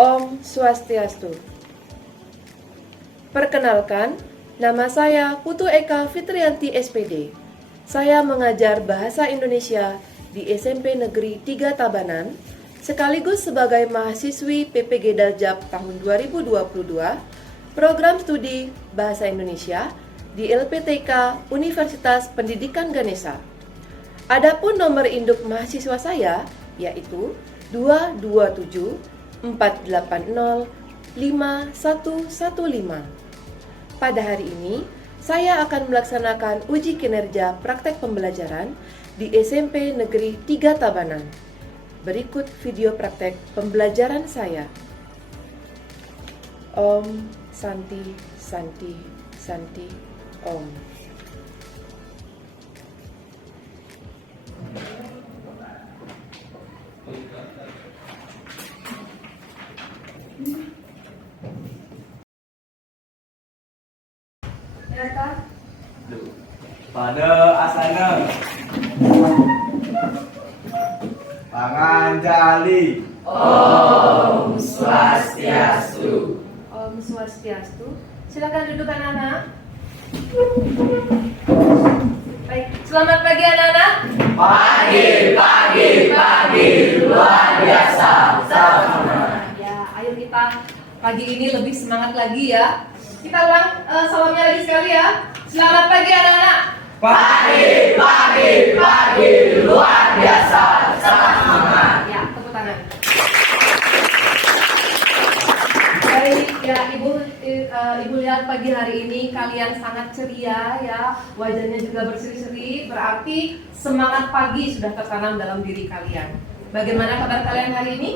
Om Swastiastu. Perkenalkan, nama saya Putu Eka Fitrianti SPD. Saya mengajar Bahasa Indonesia di SMP Negeri 3 Tabanan, sekaligus sebagai mahasiswi PPG Daljab tahun 2022, program studi Bahasa Indonesia di LPTK Universitas Pendidikan Ganesha. Adapun nomor induk mahasiswa saya yaitu 227 480 5115. Pada hari ini, saya akan melaksanakan uji kinerja praktek pembelajaran di SMP Negeri 3 Tabanan. Berikut video praktek pembelajaran saya. Om Santi Santi Santi Om. Pada asana tangan jali. Om Swastiastu. Om Swastiastu. Silakan duduk anak-anak. Baik, selamat pagi anak-anak. Pagi, luar biasa. Ya, ayo kita pagi ini lebih semangat lagi ya. Kita ulang salamnya lagi sekali ya. Selamat pagi anak-anak. Pagi, luar biasa. Sangat semangat. Ya, tepuk tangan. Baik ya, Ibu lihat pagi hari ini kalian sangat ceria ya, wajahnya juga berseri-seri, berarti semangat pagi sudah tertanam dalam diri kalian. Bagaimana kabar kalian hari ini?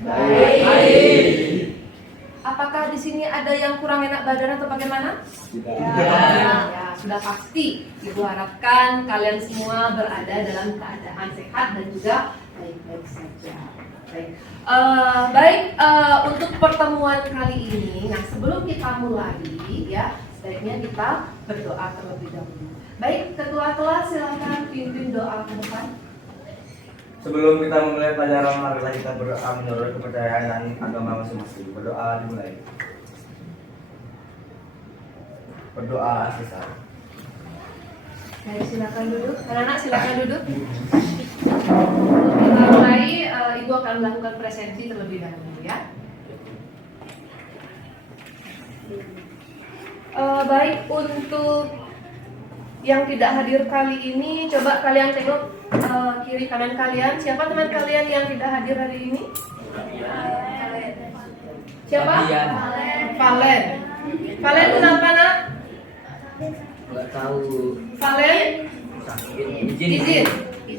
Baik. Apakah di sini ada yang kurang enak badan atau bagaimana? Ya, sudah pasti. Ibu harapkan kalian semua berada dalam keadaan sehat dan juga baik-baik saja. Baik. Untuk pertemuan kali ini, nah sebelum kita mulai, ya sebaiknya kita berdoa terlebih dahulu. Baik, ketua kelas silakan pimpin doa ke depan. Sebelum kita memulai pelajaran, marilah kita berdoa menurut kepercayaan dan agama masing-masing. Berdoa dimulai. Berdoa selesai. Baik, silakan duduk. Anak-anak silakan duduk. Kita mulai, Ibu akan melakukan presensi terlebih dahulu ya. Baik, untuk yang tidak hadir kali ini, coba kalian tengok kiri kanan kalian. Siapa teman kalian yang tidak hadir hari ini? Siapa? Valen. Valen kenapa nak? Nggak tahu. Valen? Izin.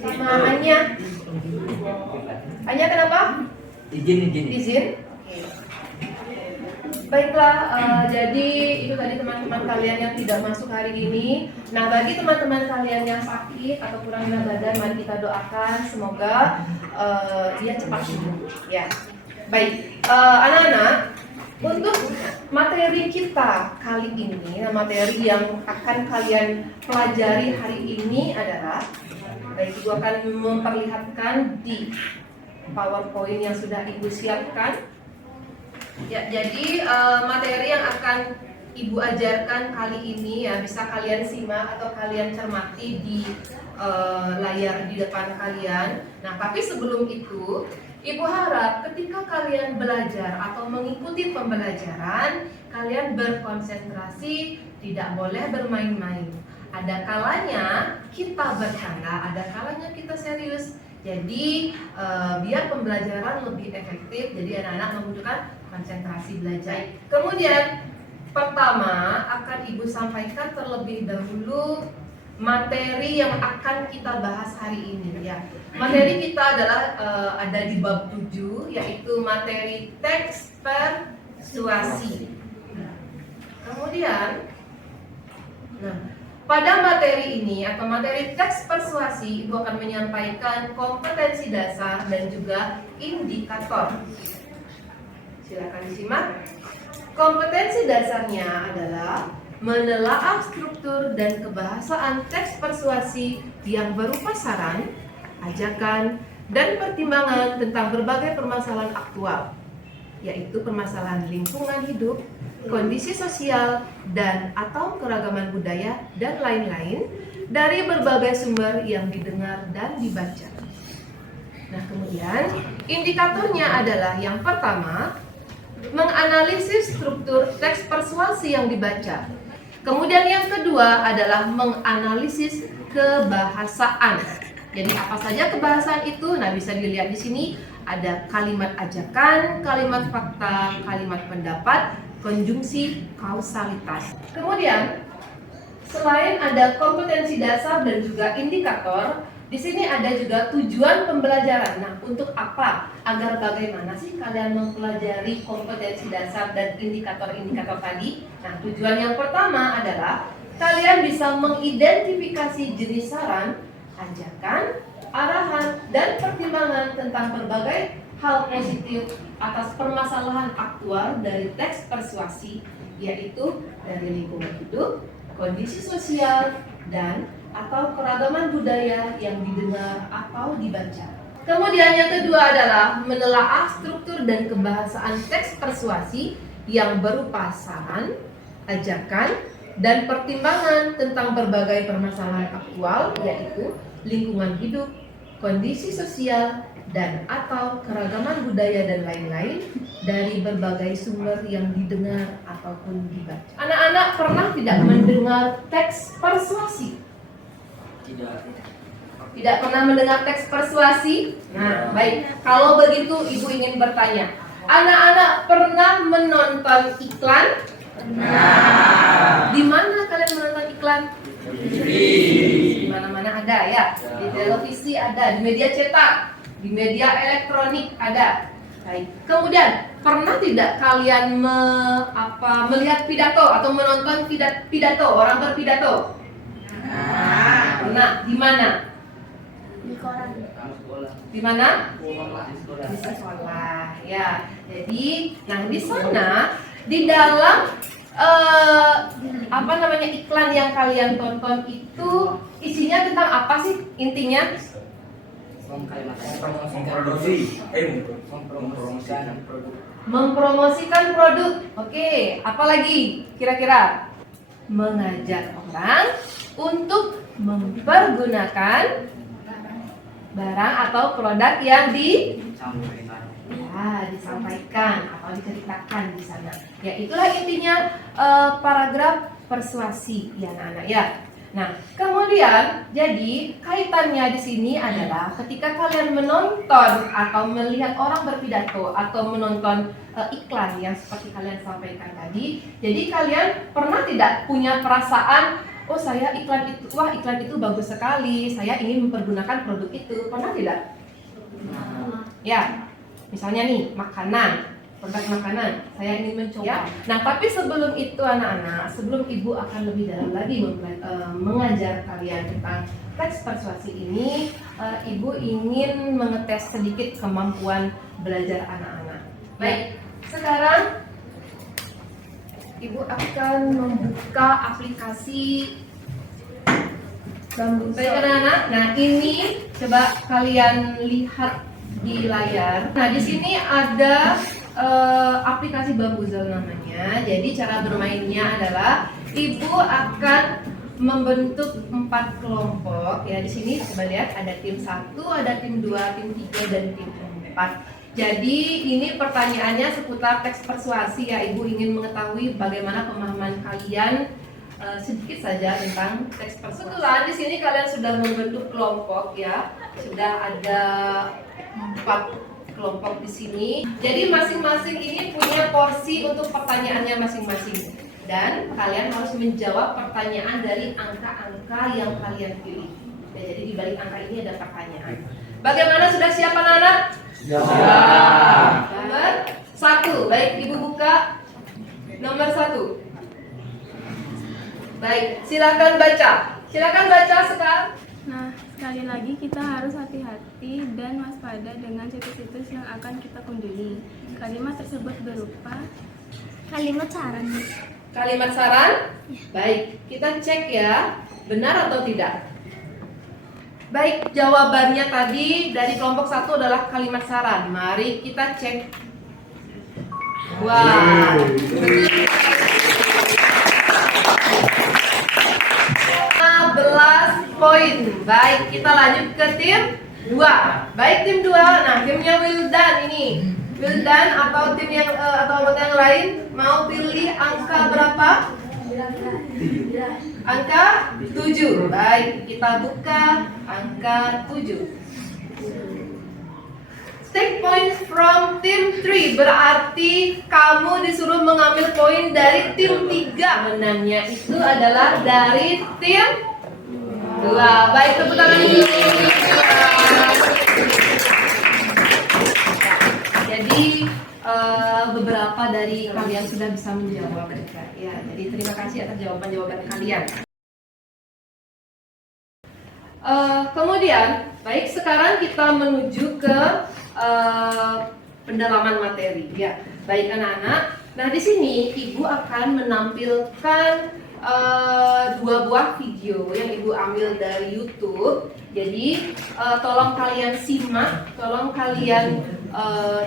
Sama Anya. Anya kenapa? Izin. Baiklah, jadi itu tadi teman-teman kalian yang tidak masuk hari ini. Nah, bagi teman-teman kalian yang sakit atau kurang enak badan, mari kita doakan semoga dia cepat sembuh. Ya, baik, anak-anak. Untuk materi kita kali ini, nah materi yang akan kalian pelajari hari ini adalah, baik, Ibu akan memperlihatkan di PowerPoint yang sudah Ibu siapkan. Ya, jadi materi yang akan Ibu ajarkan kali ini ya bisa kalian simak atau kalian cermati di layar di depan kalian. Nah, tapi sebelum itu, Ibu harap ketika kalian belajar atau mengikuti pembelajaran, kalian berkonsentrasi, tidak boleh bermain-main. Ada kalanya kita bercanda, ada kalanya kita serius. Jadi biar pembelajaran lebih efektif, jadi anak-anak membutuhkan konsentrasi belajar. Kemudian pertama akan Ibu sampaikan terlebih dahulu materi yang akan kita bahas hari ini ya. Materi kita adalah ada di bab 7, yaitu materi teks persuasi. Kemudian pada materi ini atau materi teks persuasi, Ibu akan menyampaikan kompetensi dasar dan juga indikator. Silakan disimak. Kompetensi dasarnya adalah menelaah struktur dan kebahasaan teks persuasi yang berupa saran, ajakan, dan pertimbangan tentang berbagai permasalahan aktual. yaitu permasalahan lingkungan hidup, kondisi sosial, dan atau keragaman budaya, dan lain-lain dari berbagai sumber yang didengar dan dibaca. Nah, kemudian indikatornya adalah yang pertama, menganalisis struktur teks persuasi yang dibaca. Kemudian yang kedua adalah menganalisis kebahasaan. Jadi apa saja kebahasaan itu? Nah, bisa dilihat di sini ada kalimat ajakan, kalimat fakta, kalimat pendapat, konjungsi, kausalitas. Kemudian selain ada kompetensi dasar dan juga indikator, di sini ada juga tujuan pembelajaran. Nah, untuk apa? Agar bagaimana sih kalian mempelajari kompetensi dasar dan indikator-indikator tadi? Nah, tujuan yang pertama adalah kalian bisa mengidentifikasi jenis saran, ajakan, arahan, dan pertimbangan tentang berbagai hal positif atas permasalahan aktual dari teks persuasi, yaitu dari lingkungan hidup, kondisi sosial, dan atau keragaman budaya yang didengar atau dibaca. Kemudian yang kedua adalah menelaah struktur dan kebahasaan teks persuasi yang berupa saran, ajakan, dan pertimbangan tentang berbagai permasalahan aktual, yaitu lingkungan hidup, kondisi sosial, dan atau keragaman budaya dan lain-lain dari berbagai sumber yang didengar ataupun dibaca. Anak-anak pernah tidak mendengar teks persuasi? Tidak pernah mendengar teks persuasi? Nah, baik. Kalau begitu, Ibu ingin bertanya. Anak-anak pernah menonton iklan? Pernah. Di mana kalian menonton iklan? Di mana-mana ada ya. Di televisi ada, di media cetak, di media elektronik ada. Baik. Kemudian, pernah tidak kalian melihat pidato atau menonton pidato, orang berpidato? Pernah. Di mana? Di koran. Di mana? Di sekolah. Ya. Jadi, nah di sana di dalam iklan yang kalian tonton itu isinya tentang apa sih intinya? Mempromosikan produk. Oke, apa lagi kira-kira? Mengajak orang untuk mempergunakan barang atau produk yang disampaikan atau diceritakan di sana. Ya, itulah intinya paragraf persuasi ya anak-anak ya. Nah, kemudian jadi kaitannya di sini adalah ketika kalian menonton atau melihat orang berpidato atau menonton iklan yang seperti kalian sampaikan tadi, jadi kalian pernah tidak punya perasaan, oh saya iklan itu bagus sekali, saya ingin mempergunakan produk itu, pernah tidak? Ya, misalnya nih makanan. Produk makanan, saya ingin mencoba. Ya. Nah, tapi sebelum itu anak-anak, sebelum Ibu akan lebih dalam lagi mengajar kalian tentang teks persuasi ini, Ibu ingin mengetes sedikit kemampuan belajar anak-anak. Baik, sekarang Ibu akan membuka aplikasi Baik anak-anak, nah ini coba kalian lihat di layar. Nah, di sini ada aplikasi Bambuzel namanya. Jadi cara bermainnya adalah Ibu akan membentuk 4 kelompok ya. Di sini coba lihat ada tim 1, ada tim 2, tim 3 dan tim 4. Jadi ini pertanyaannya seputar teks persuasi ya. Ibu ingin mengetahui bagaimana pemahaman kalian sedikit saja tentang teks persuasi. Kebetulan di sini kalian sudah membentuk kelompok ya. Sudah ada 4 kelompok di sini. Jadi masing-masing ini punya porsi untuk pertanyaannya masing-masing. Dan kalian harus menjawab pertanyaan dari angka-angka yang kalian pilih. Ya, jadi di balik angka ini ada pertanyaan. Bagaimana, sudah siap anak-anak? Siap. Nomor 1. Baik, Ibu buka nomor 1. Baik, silakan baca. Silakan baca sekarang. Nah, sekali lagi kita harus hati-hati dan waspada dengan situs-situs yang akan kita kunjungi. Kalimat tersebut berupa Kalimat saran. Kalimat saran? Baik, kita cek ya, benar atau tidak. Baik, jawabannya tadi dari kelompok 1 adalah kalimat saran. Mari kita cek. Wah. 15 poin. Baik, kita lanjut ke tim 2. Baik tim 2. Nah, timnya Wildan ini. Wildan atau tim yang atau anggota yang lain mau pilih angka berapa? Angka 7. Baik, kita buka angka 7. Take points from team 3. Berarti kamu disuruh mengambil poin dari tim 3. Menangnya itu adalah dari tim 2. Baik, tepuk tangan dulu. Jadi beberapa dari kalian sudah bisa menjawab ya. Jadi terima kasih atas jawaban-jawaban kalian. Kemudian, baik, sekarang kita menuju ke pendalaman materi ya. Baik anak-anak. Nah, di sini Ibu akan menampilkan 2 buah video yang Ibu ambil dari YouTube. Jadi tolong kalian simak, tolong kalian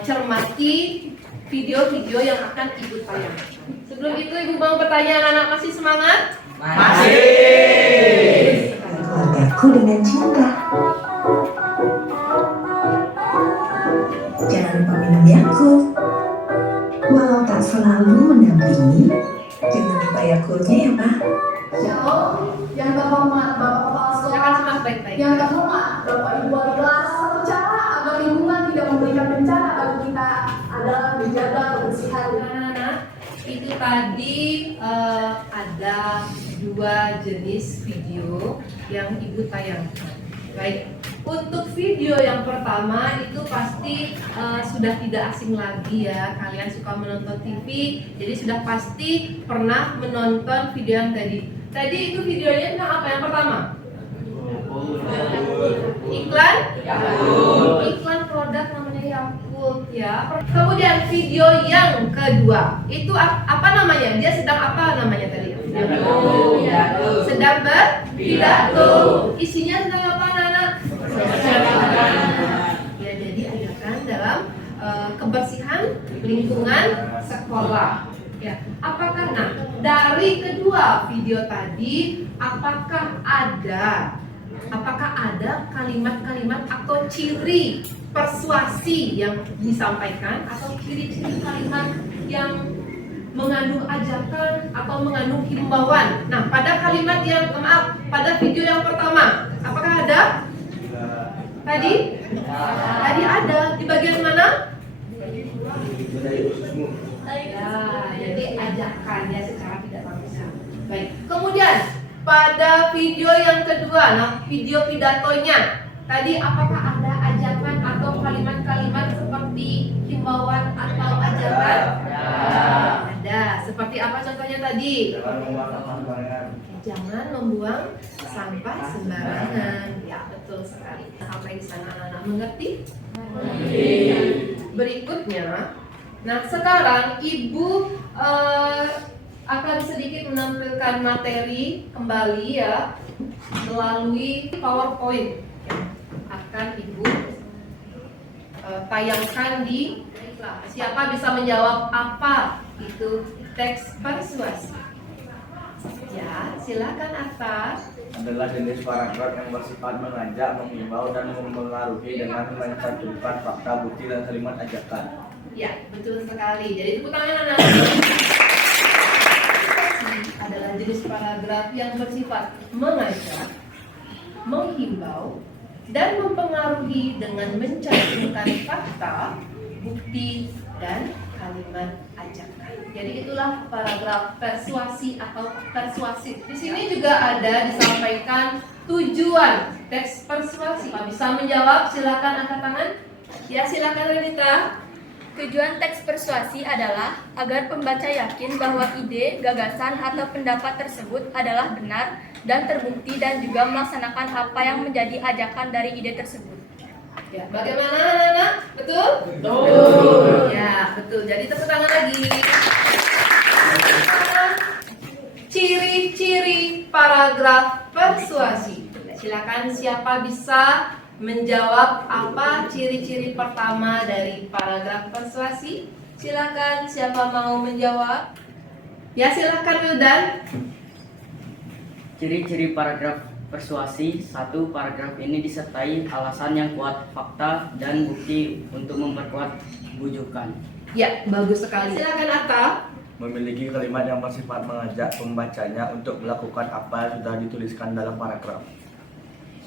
cermati video-video yang akan Ibu tayangkan. Sebelum itu Ibu mau bertanya, anak-anak masih semangat? Masih. Keluargaku dengan cinta. Jangan lupa minum Yakult. Walau tak selalu mendampingi, jangan lupa Yakultnya ya, Pak. Yang terhormat Bapak Kepala Silakan Sekolah, simak baik-baik. yang terhormat Bapak Ibu Wali kelas, satu cara agar lingkungan tidak memberikan bencana bagi kita adalah menjaga kebersihan. Anak-anak, itu tadi ada 2 jenis video yang Ibu tayangkan. Baik, untuk video yang pertama itu pasti sudah tidak asing lagi ya. Kalian suka menonton TV, jadi sudah pasti pernah menonton video yang tadi. Tadi itu videonya tentang apa yang pertama? Iklan? Iklan produk namanya Yakult ya. Kemudian video yang kedua itu apa namanya? Dia sedang apa namanya tadi? Sedang berpidato. Isinya tentang apa, anak? Ya, jadi ajakan dalam kebersihan lingkungan sekolah. Ya, apakah dari kedua video tadi apakah ada kalimat-kalimat atau ciri persuasi yang disampaikan atau ciri-ciri kalimat yang mengandung ajakan atau mengandung himbauan? Nah, pada pada video yang pertama, apakah ada? Tadi ada di bagian mana? Ya, jadi ajakan ya secara tidak langsung. Baik. Kemudian pada video yang kedua, video pidatonya tadi apakah ada ajakan atau kalimat-kalimat seperti himbauan atau ajakan? Ada. Seperti apa contohnya tadi? Jangan membuang sampah sembarangan. Ya, betul sekali. Sampai di sana anak-anak mengerti? Berikutnya, sekarang Ibu akan sedikit menampilkan materi kembali ya melalui PowerPoint yang akan Ibu tayangkan di. Siapa bisa menjawab apa itu teks persuasi? Ya, silakan atas. Adalah jenis paragraf yang bersifat mengajak, menghimbau, dan mempengaruhi dengan mencantumkan fakta, bukti, dan kalimat ajakan. Ya, betul sekali. Jadi tepuk tangan anak. Adalah jenis paragraf yang bersifat mengajak, menghimbau, dan mempengaruhi dengan mencantumkan fakta, bukti, dan kalimat ajakan. Jadi itulah paragraf persuasi atau persuasif. Di sini juga ada disampaikan tujuan teks persuasi. Bisa menjawab? Silakan angkat tangan. Ya, silakan Renita. Tujuan teks persuasi adalah agar pembaca yakin bahwa ide, gagasan, atau pendapat tersebut adalah benar dan terbukti dan juga melaksanakan apa yang menjadi ajakan dari ide tersebut. Ya, bagaimana anak-anak? Betul? Betul. Ya, betul. Jadi tepuk tangan lagi. Ciri-ciri paragraf persuasi. Silakan siapa bisa menjawab apa ciri-ciri pertama dari paragraf persuasi? Silakan, siapa mau menjawab? Ya, silakan Wildan. Ciri-ciri paragraf persuasi. 1. Paragraf ini disertai alasan yang kuat, fakta, dan bukti untuk memperkuat bujukan. Ya, bagus sekali. Silakan Arta. Memiliki kalimat yang bersifat mengajak pembacanya untuk melakukan apa yang sudah dituliskan dalam paragraf.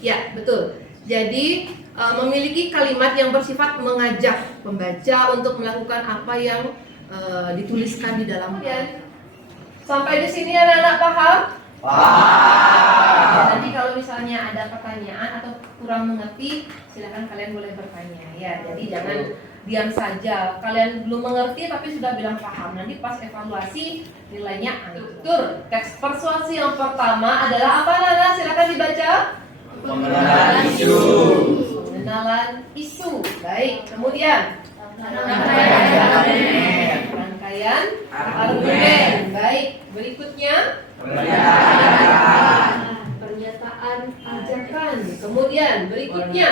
Ya, betul. Jadi memiliki kalimat yang bersifat mengajak pembaca untuk melakukan apa yang dituliskan di dalam. Sampai di sini anak-anak paham? Paham. Nanti kalau misalnya ada pertanyaan atau kurang mengerti, silakan kalian boleh bertanya. Ya, jadi jangan diam saja. Kalian belum mengerti tapi sudah bilang paham. Nanti pas evaluasi nilainya hancur. Teks persuasi yang pertama adalah apa, Nana? Silakan dibaca. Pengenalan isu. Pengenalan isu. Baik. Kemudian rangkaian argumen. Baik. Berikutnya pernyataan ajakan. Kemudian berikutnya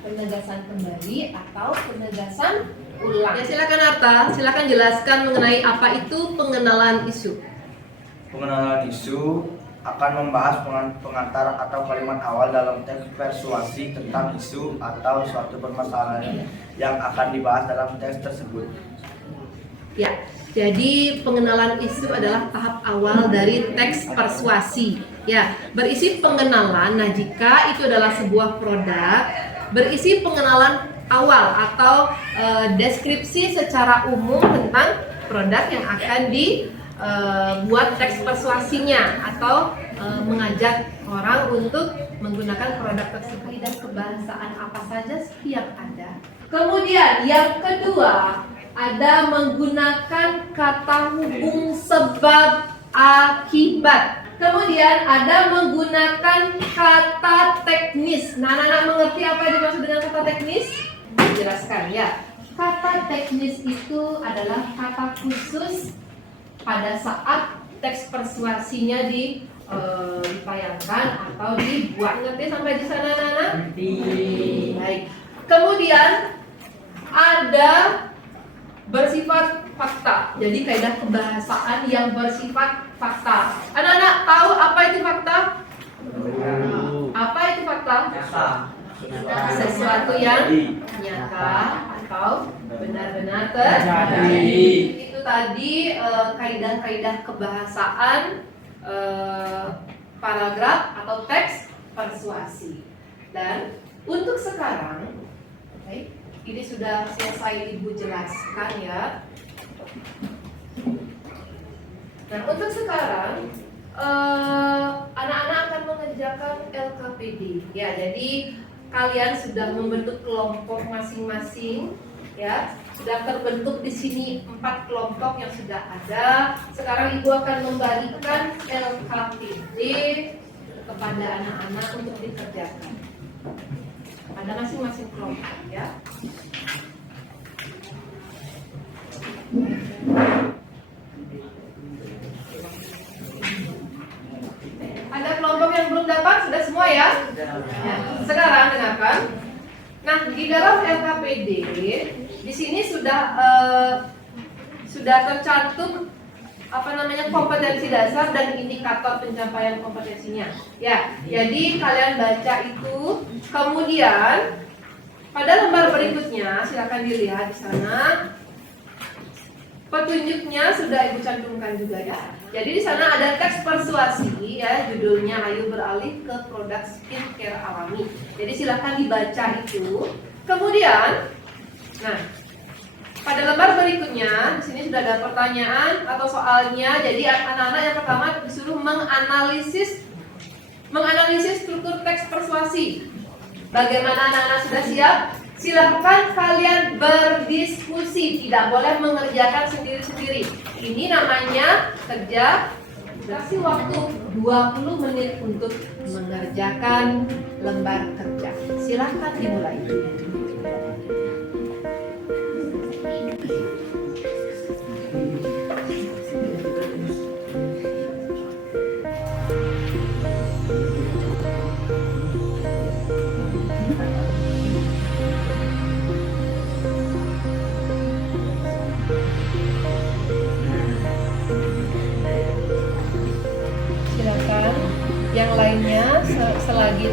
penegasan kembali atau penegasan ulang. Ya, silakan Arta. Silakan jelaskan mengenai apa itu pengenalan isu. Pengenalan isu akan membahas pengantar atau kalimat awal dalam teks persuasi tentang isu atau suatu permasalahan yang akan dibahas dalam teks tersebut. Ya, jadi pengenalan isu adalah tahap awal dari teks persuasi. Ya, berisi pengenalan. Nah, jika itu adalah sebuah produk, berisi pengenalan awal atau deskripsi secara umum tentang produk yang akan buat teks persuasinya atau mengajak orang untuk menggunakan produk tersebut dan kebahasaan apa saja yang ada. Kemudian yang kedua ada menggunakan kata hubung sebab akibat. Kemudian ada menggunakan kata teknis. Nah, anak-anak mengerti apa yang dimaksud dengan kata teknis? Dijelaskan ya. Kata teknis itu adalah kata khusus pada saat teks persuasinya dipayangkan atau dibuat. Ngerti sampai di sana, Nana? Baik. Kemudian ada bersifat fakta. Jadi kaidah kebahasaan yang bersifat fakta. Anak-anak tahu apa itu fakta? Apa itu fakta? Sesuatu yang nyata atau benar-benar terjadi. Itu tadi kaidah-kaidah kebahasaan paragraf atau teks persuasi. Dan untuk sekarang, ini sudah selesai Ibu jelaskan ya. Nah, untuk sekarang anak-anak akan mengerjakan LKPD. Ya, jadi kalian sudah membentuk kelompok masing-masing. Ya, sudah terbentuk di sini 4 kelompok yang sudah ada. Sekarang Ibu akan membagikan LKPD kepada anak-anak untuk dikerjakan. Ada masing-masing kelompok ya. Ada kelompok yang belum dapat, sudah semua ya? Ya. Sekarang dengarkan. Nah, di dalam LKPD di sini sudah tercantum kompetensi dasar dan indikator pencapaian kompetensinya. Ya, jadi kalian baca itu. Kemudian pada lembar berikutnya silakan dilihat di sana. Petunjuknya sudah Ibu cantumkan juga ya. Jadi di sana ada teks persuasi ya, judulnya Ayo Beralih ke Produk Skincare Alami. Jadi silakan dibaca itu. Kemudian, nah, pada lembar berikutnya di sini sudah ada pertanyaan atau soalnya. Jadi anak-anak yang pertama disuruh menganalisis struktur teks persuasi. Bagaimana anak-anak sudah siap? Silakan kalian berdiskusi, tidak boleh mengerjakan sendiri-sendiri. Ini namanya kerja. Kasih waktu 20 menit untuk mengerjakan lembar kerja. Silakan dimulai.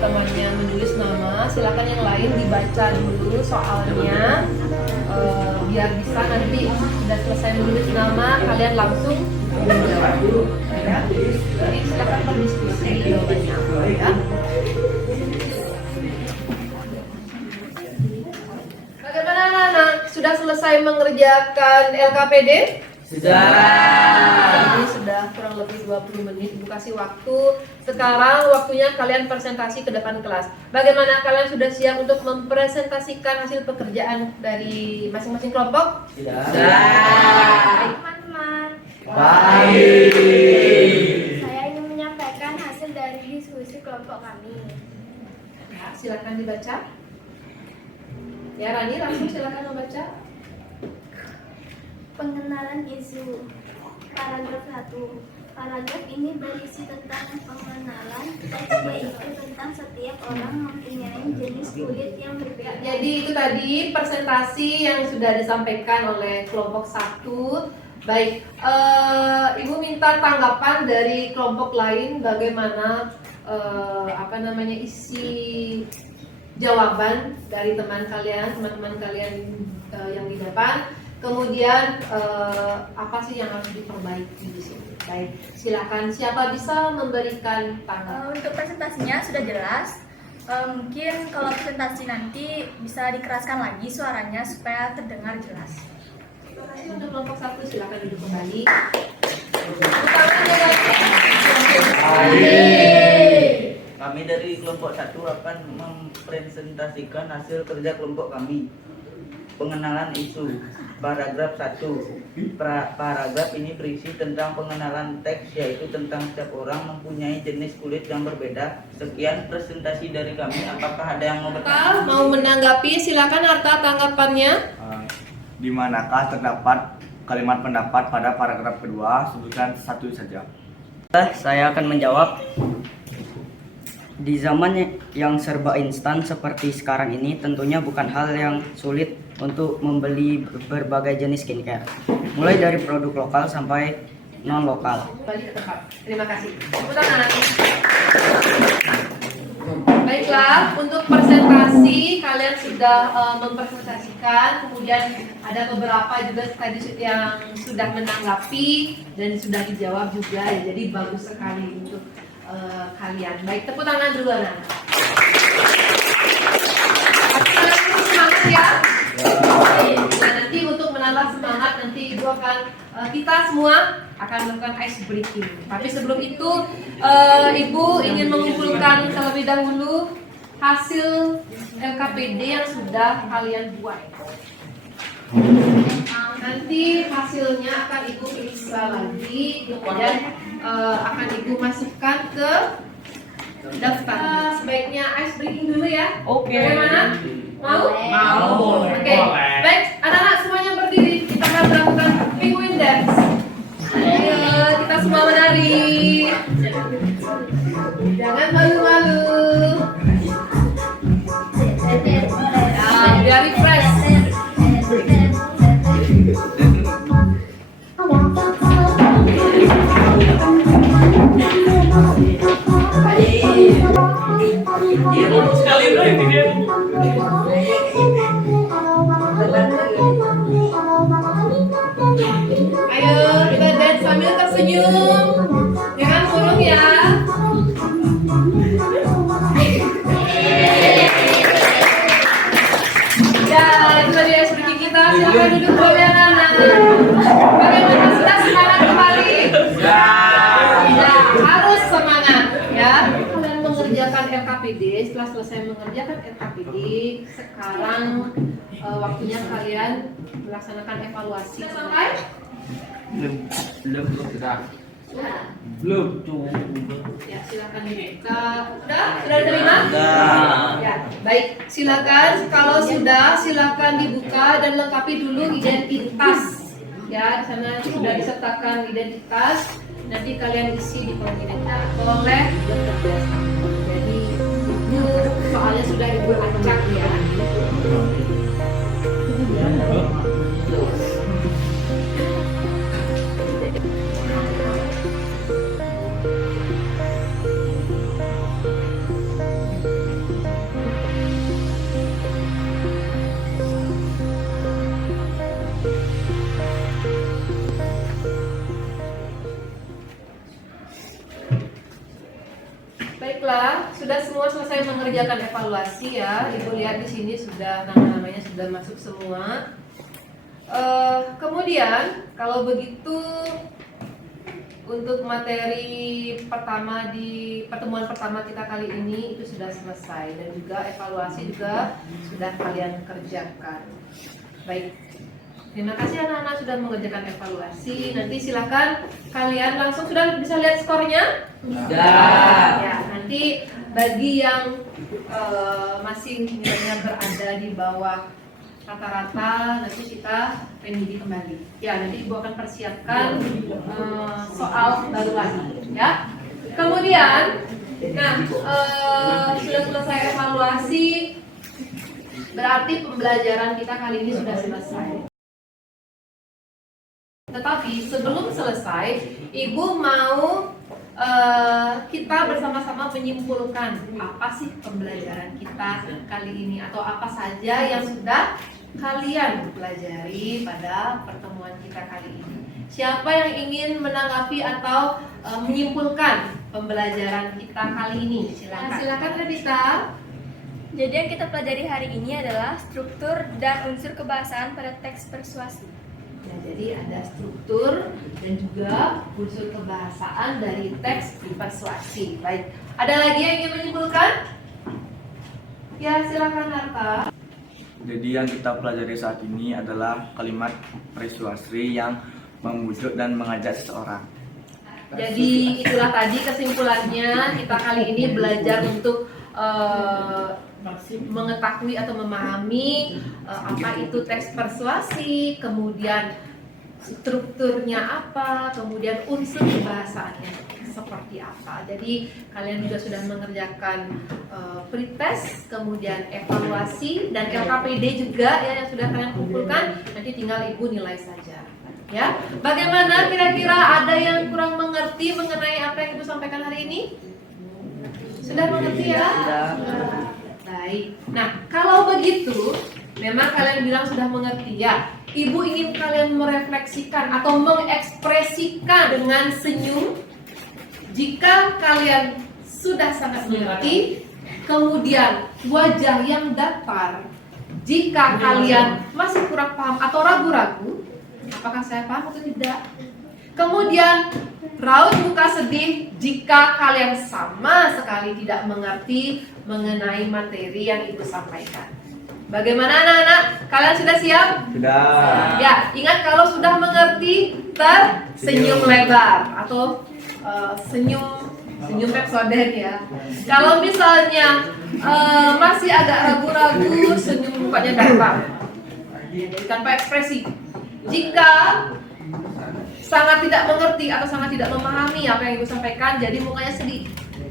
teman-temannya menulis nama, silakan yang lain dibaca dulu soalnya biar bisa nanti sudah selesai menulis nama kalian langsung menjawab dulu ya. Jadi silakan berdiskusi jawabannya ya. Bagaimana anak-anak? Sudah selesai mengerjakan LKPD? Jadi sudah kurang lebih 20 menit Ibu kasih waktu. Sekarang waktunya kalian presentasi ke depan kelas. Bagaimana kalian sudah siap untuk mempresentasikan hasil pekerjaan dari masing-masing kelompok? Baik teman-teman. Baik. Saya ingin menyampaikan hasil dari diskusi kelompok kami. Ya, silakan dibaca. Ya Rani, langsung silakan membaca. Pengenalan isu. Paragraf 1. Paragraf ini berisi tentang pengenalan teks, yaitu tentang setiap orang mempunyai jenis kulit yang berbeda. Jadi itu tadi presentasi yang sudah disampaikan oleh kelompok 1. Baik, Ibu minta tanggapan dari kelompok lain bagaimana isi jawaban dari teman-teman kalian yang di depan. Kemudian apa sih yang harus diperbaiki di sini? Baik, silakan siapa bisa memberikan tanggapan. Untuk presentasinya sudah jelas. Mungkin kalau presentasi nanti bisa dikeraskan lagi suaranya supaya terdengar jelas. Terima kasih untuk kelompok 1, silakan duduk kembali. Kami dari kelompok 1 akan mempresentasikan hasil kerja kelompok kami. Pengenalan isu. Paragraf 1. Paragraf ini berisi tentang pengenalan teks, yaitu tentang setiap orang mempunyai jenis kulit yang berbeda. Sekian presentasi dari kami. Apakah ada yang mau bertanya? Mau menanggapi, silakan Arta tanggapannya. Di manakah terdapat kalimat pendapat pada paragraf kedua? Sebutkan satu saja. Saya akan menjawab. Di zaman yang serba instan seperti sekarang ini, tentunya bukan hal yang sulit untuk membeli berbagai jenis skincare, mulai dari produk lokal sampai non-lokal. Kembali ke tempat. Terima kasih. Tepuk tangan anak. Baiklah, untuk presentasi kalian sudah mempresentasikan, kemudian ada beberapa juga tadi yang sudah menanggapi dan sudah dijawab juga ya. Jadi bagus sekali untuk kalian. Baik, tepuk tangan dulu anak. Semangat ya. Nah, nanti untuk menambah semangat nanti Ibu akan kita semua akan melakukan ice breaking. Tapi sebelum itu Ibu ingin mengumpulkan terlebih dahulu hasil LKPD yang sudah kalian buat. Nanti hasilnya akan Ibu periksa lagi, kemudian akan Ibu masukkan ke daftar. Sebaiknya ice breaking dulu ya. Oke. Bagaimana? Mau? Mau. Oke. Baik, anak-anak semuanya berdiri. Kita akan melakukan penguin dance. Ayo, kita semua menari. Jangan malu-malu. Ya, biar refresh. Ayo kita dance sambil tersenyum. Jangan murung ya. Ya, itu tadi ekspresi kita. Silakan duduk dulu ya anak. Bagaimana, sudah semangat kembali? Ya, harus semangat ya. Kalian mengerjakan LKPD. Setelah selesai mengerjakan LKPD, sekarang waktunya kalian melaksanakan evaluasi. Sudah sampai? Belum. Ya, silakan dibuka. Sudah diterima? Ya, baik. Silakan kalau sudah, silakan dibuka dan lengkapi dulu identitas. Ya, di sana sudah disertakan identitas. Nanti kalian isi di kolom identitas. Boleh bekerja sama. Jadi itu soalnya sudah Ibu acak ya. selesai mengerjakan evaluasi ya. Ibu lihat di sini sudah nama-namanya sudah masuk semua. Kemudian kalau begitu untuk materi pertama di pertemuan pertama kita kali ini itu sudah selesai dan juga evaluasi juga sudah kalian kerjakan. Baik. Terima kasih anak-anak sudah mengerjakan evaluasi. Nanti silakan kalian langsung sudah bisa lihat skornya? Sudah. Ya, nanti bagi yang masih nilainya berada di bawah rata-rata nanti kita review kembali. Ya, nanti Ibu akan persiapkan soal baru lagi, ya. Kemudian, sudah selesai evaluasi, berarti pembelajaran kita kali ini sudah selesai. Tetapi sebelum selesai, Ibu mau kita bersama-sama menyimpulkan apa sih pembelajaran kita kali ini atau apa saja yang sudah kalian pelajari pada pertemuan kita kali ini. Siapa yang ingin menanggapi atau menyimpulkan pembelajaran kita kali ini? Silakan Rebita. Jadi yang kita pelajari hari ini adalah struktur dan unsur kebahasaan pada teks persuasi. Ya, jadi ada struktur dan juga unsur kebahasaan dari teks persuasi. Baik, ada lagi yang ingin menyimpulkan? Ya, silakan Harta. Jadi yang kita pelajari saat ini adalah kalimat persuasi yang membujuk dan mengajak seseorang. Jadi itulah tadi kesimpulannya, kita kali ini belajar untuk mengetahui atau memahami apa itu teks persuasi, kemudian strukturnya apa, kemudian unsur kebahasaannya seperti apa. Jadi kalian juga sudah mengerjakan pretest, kemudian evaluasi dan LKPD juga ya yang sudah kalian kumpulkan. Nanti tinggal Ibu nilai saja. Ya, bagaimana kira-kira ada yang kurang mengerti mengenai apa yang Ibu sampaikan hari ini? Sudah mengerti ya? Baik. Nah, kalau begitu, memang kalian bilang sudah mengerti ya. Ibu ingin kalian merefleksikan atau mengekspresikan dengan senyum. Jika kalian sudah sangat mengerti, kemudian wajah yang datar. Jika kalian masih kurang paham atau ragu-ragu, apakah saya paham atau tidak? Kemudian raut muka sedih jika kalian sama sekali tidak mengerti mengenai materi yang Ibu sampaikan. Bagaimana anak-anak? Kalian sudah siap? Sudah. Ya, ingat kalau sudah mengerti tersenyum lebar atau senyum Pepsodent ya. Kalau misalnya masih agak ragu-ragu, senyum mukanya datar. Jadi tanpa ekspresi. Jika sangat tidak mengerti atau sangat tidak memahami apa yang Ibu sampaikan, jadi mukanya sedih.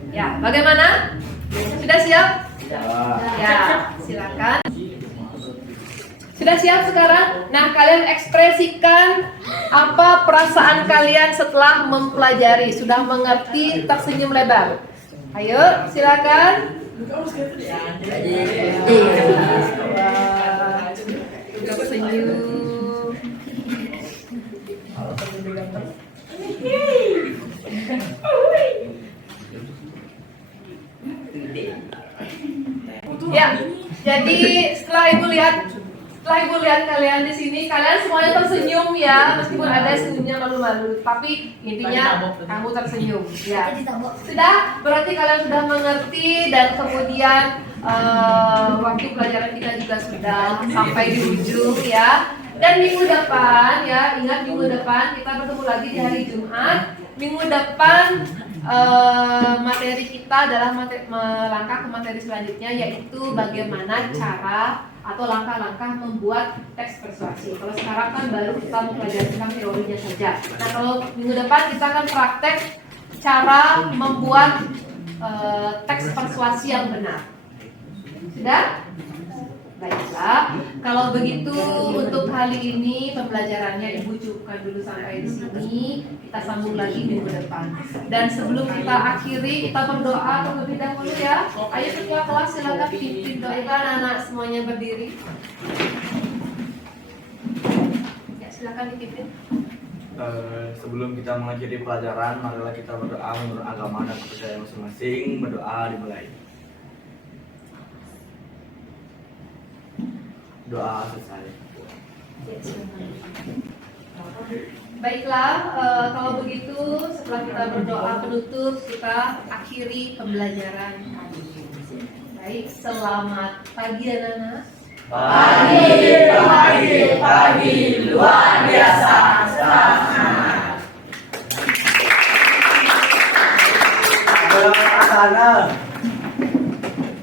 Ya, bagaimana? Sudah siap? Ya, silakan. Sudah siap sekarang? Nah, kalian ekspresikan apa perasaan kalian setelah mempelajari, sudah mengerti, tersenyum lebar. Ayo, silakan. Tersenyum. Ya, jadi setelah Ibu lihat kalian di sini, kalian semuanya tersenyum ya, meskipun ada senyumnya malu-malu, tapi intinya kamu tersenyum. Ya, sudah, berarti kalian sudah mengerti dan kemudian waktu pelajaran kita juga sudah sampai di ujung ya. Dan minggu depan ya, ingat minggu depan kita bertemu lagi di hari Jumat. Minggu depan materi kita adalah melangkah ke materi selanjutnya, yaitu bagaimana cara atau langkah-langkah membuat teks persuasi. Kalau sekarang kan baru kita mempelajari tentang teorinya saja. Nah, kalau minggu depan kita akan praktek cara membuat teks persuasi yang benar. Sudah? Baiklah, kalau begitu untuk kali ini pembelajarannya Ibu cukupkan dulu sampai di sini. Kita sambung lagi minggu depan. Dan sebelum kita akhiri, kita berdoa terlebih dahulu ya. Ayo ketua kelas silakan pimpin doakan anak semuanya berdiri. Ya, silakan dipimpin. Sebelum kita mengakhiri pelajaran, marilah kita berdoa menurut agama dan kepercayaan masing-masing. Berdoa dimulai. doa selesai. Baiklah, kalau begitu setelah kita berdoa penutup, kita akhiri pembelajaran hari ini. Baik, selamat pagi anak-anak. Pagi, luar biasa, sangat. Sana,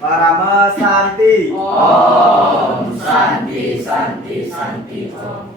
Parama Santi. Om Santi, Santi, Santi, Om.